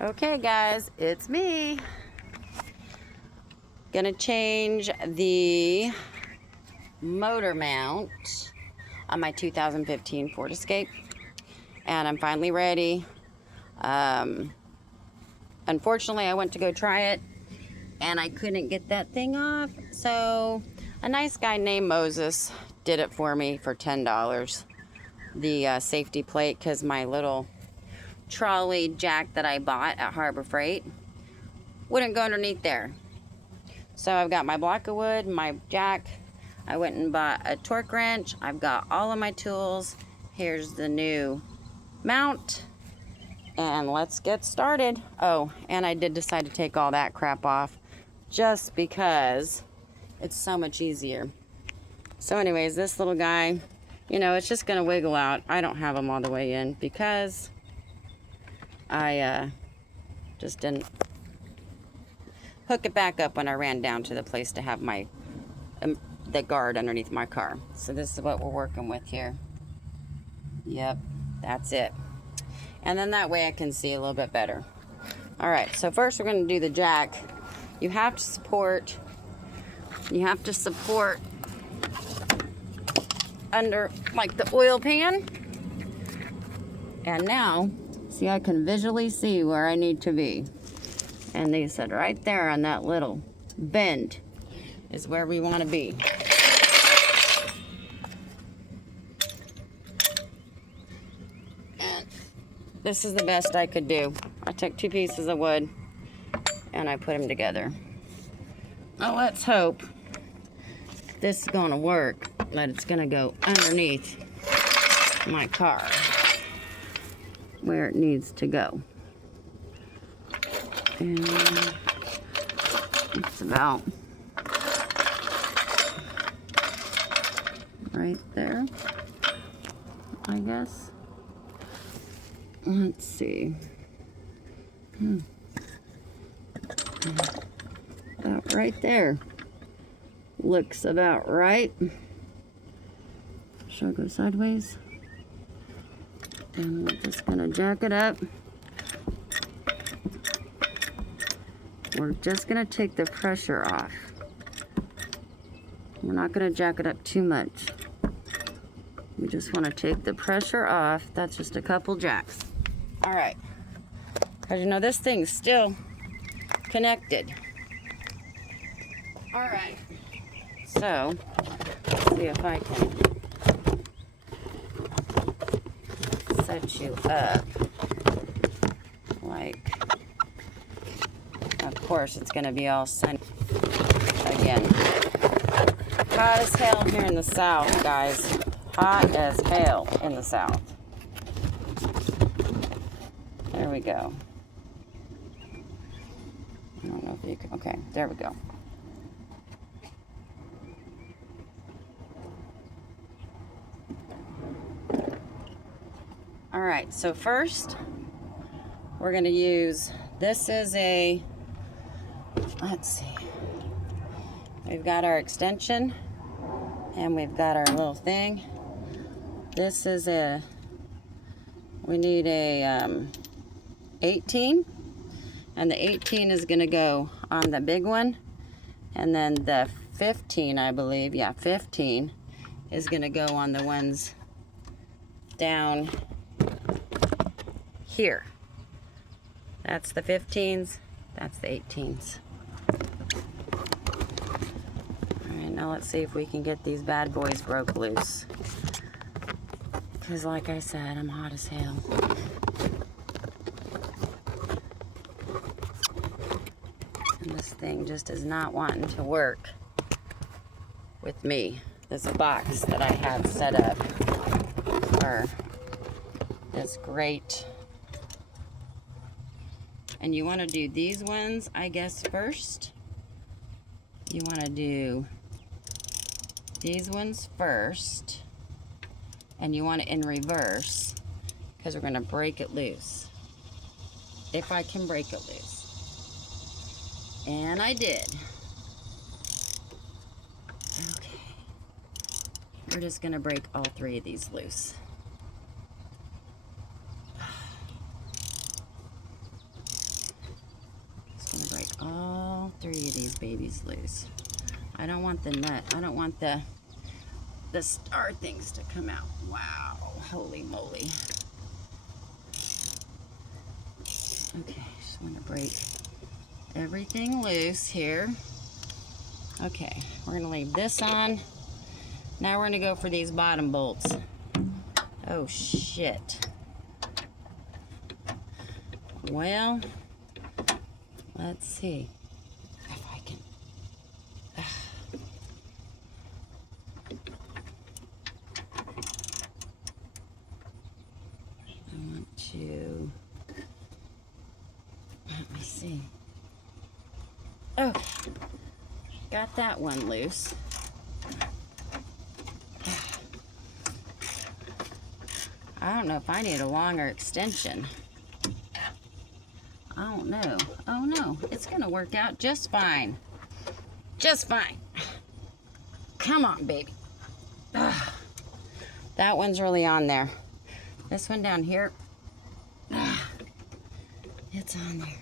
Okay guys, it's me. Gonna change the motor mount on my 2015 Ford Escape. And I'm finally ready. Unfortunately, I went to go try it and I couldn't get that thing off. So a nice guy named Moses did it for me for $10. The safety plate, because my little trolley jack that I bought at Harbor Freight wouldn't go underneath there. So I've got my block of wood, my jack. I went and bought a torque wrench. I've got all of my tools. Here's the new mount. And let's get started. Oh, and I did decide to take all that crap off just because it's so much easier. So anyways, this little guy, you know, it's just gonna wiggle out. I don't have them all the way in because I just didn't hook it back up when I ran down to the place to have my the guard underneath my car. So this is what we're working with here. Yep, that's it. And then that way I can see a little bit better. All right, so first we're going to do the jack. You have to support under like the oil pan. And now, see, I can visually see where I need to be. And they said right there on that little bend is where we want to be. And this is the best I could do. I took 2 pieces of wood and I put them together. Now let's hope this is going to work, that it's going to go underneath my car where it needs to go. And it's about right there, I guess. Let's see. About right there. Looks about right. Should I go sideways? And we're just gonna jack it up. We're just gonna take the pressure off. We're not gonna jack it up too much. We just wanna take the pressure off. That's just a couple jacks. All right, because you know this thing's still connected. All right, so let's see if I can set you up. Like, of course, it's gonna be all sunny again. Hot as hell here in the south, guys. Hot as hell in the south. There we go. I don't know if you can. Okay, there we go. All right, so first we're going to use, this is a, let's see, we've got our extension and we've got our little thing. This is a, we need a 18, and the 18 is going to go on the big one, and then the 15, I believe, yeah, 15 is going to go on the ones down here. That's the 15s, that's the 18s. All right, now let's see if we can get these bad boys broke loose. Because like I said, I'm hot as hell. And this thing just is not wanting to work with me. This box that I had set up for this great. And you want to do these ones, I guess, first. You want to do these ones first. And you want it in reverse, because we're going to break it loose. If I can break it loose. And I did. Okay. We're just going to break all 3 of these loose. baby's loose. I don't want the nut. I don't want the star things to come out. Wow, holy moly. Okay, just want to break everything loose here. Okay, we're gonna leave this on. Now we're gonna go for these bottom bolts. Oh shit. Well, let's see if I can. I want to, let me see. Okay, got that one loose. I don't know if I need a longer extension. I don't know. Oh no, it's gonna work out just fine. Just fine. Come on, baby. Ugh. That one's really on there. This one down here, it's on there.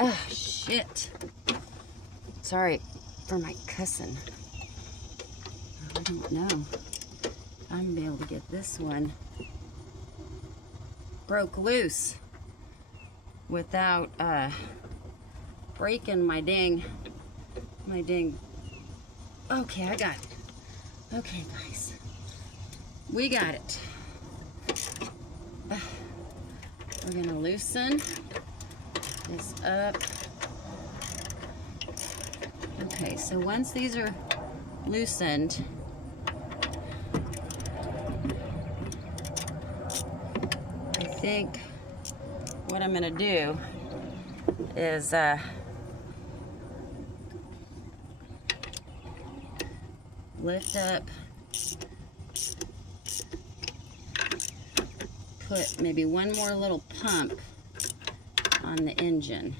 Oh, shit. Sorry for my cussing. I don't know. I'm gonna be able to get this one broke loose without breaking my dang. Okay, I got it. Okay, guys, we got it. We're gonna loosen this up. Okay, so once these are loosened, I think what I'm gonna do is lift up, put maybe one more little pump on the engine.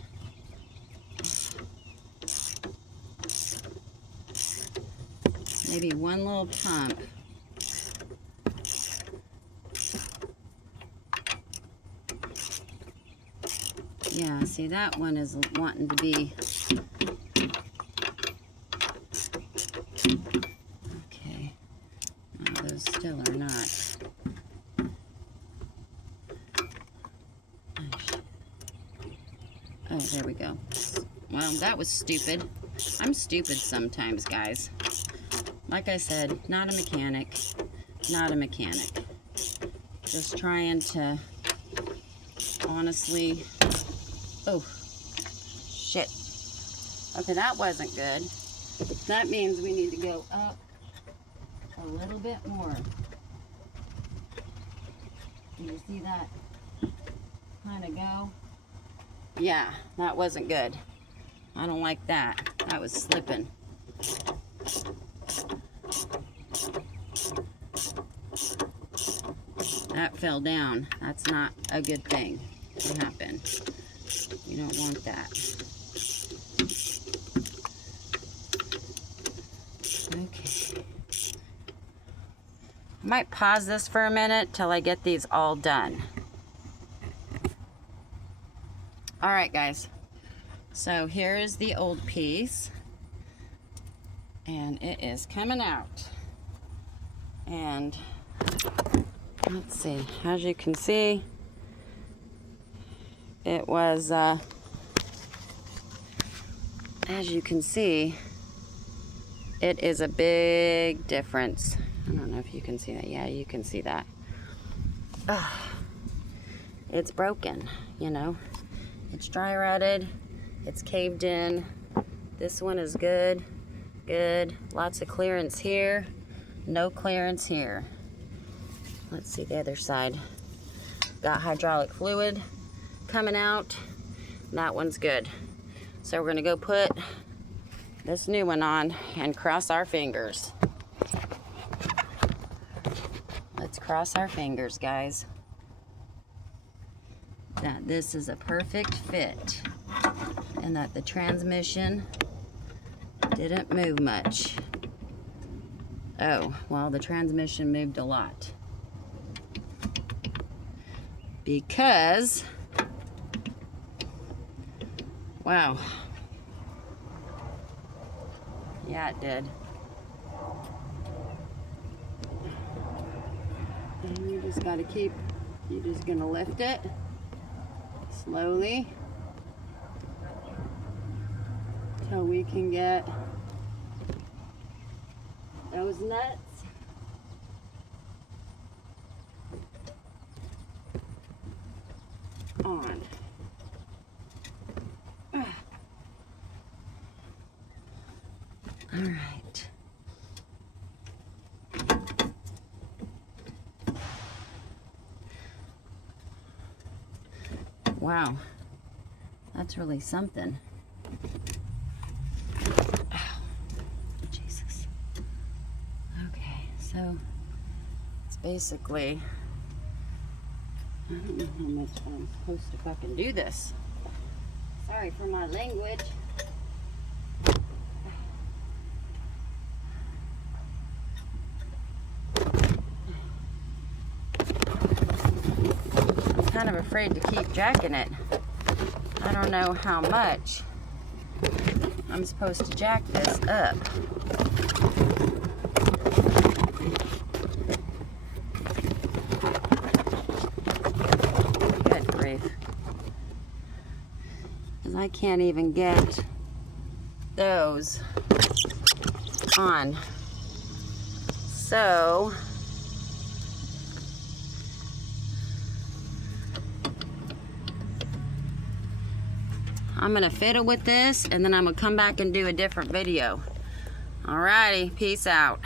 Maybe one little pump. Yeah, see, that one is wanting to be. Okay. No, those still are not. Oh, there we go. Well, that was stupid. I'm stupid sometimes, guys. Like I said, not a mechanic. Not a mechanic. Just trying to honestly. Oh, shit. Okay, that wasn't good. That means we need to go up a little bit more. Can you see that kind of go? Yeah, that wasn't good. I don't like that. That was slipping. That fell down. That's not a good thing to happen. You don't want that. Okay. I might pause this for a minute till I get these all done. All right, guys. So here is the old piece. And it is coming out. And let's see, as you can see, it was, as you can see, it is a big difference. I don't know if you can see that. Yeah, you can see that. It's broken, you know. It's dry rotted. It's caved in. This one is good. Good. Lots of clearance here. No clearance here. Let's see the other side. Got hydraulic fluid coming out. That one's good. So we're gonna go put this new one on and cross our fingers. Let's cross our fingers, guys, that this is a perfect fit and that the transmission didn't move much. Oh, well, the transmission moved a lot. Because Wow. Yeah, it did. And you just gotta keep, you're just gonna lift it slowly till we can get those nuts on. All right. Wow, that's really something. Oh, Jesus. Okay, so it's basically, I don't know how much I'm supposed to fucking do this. Sorry for my language. I'm kind of afraid to keep jacking it. I don't know how much I'm supposed to jack this up. Good grief. Because I can't even get those on. So I'm gonna fiddle with this and then I'm gonna come back and do a different video. Alrighty, peace out.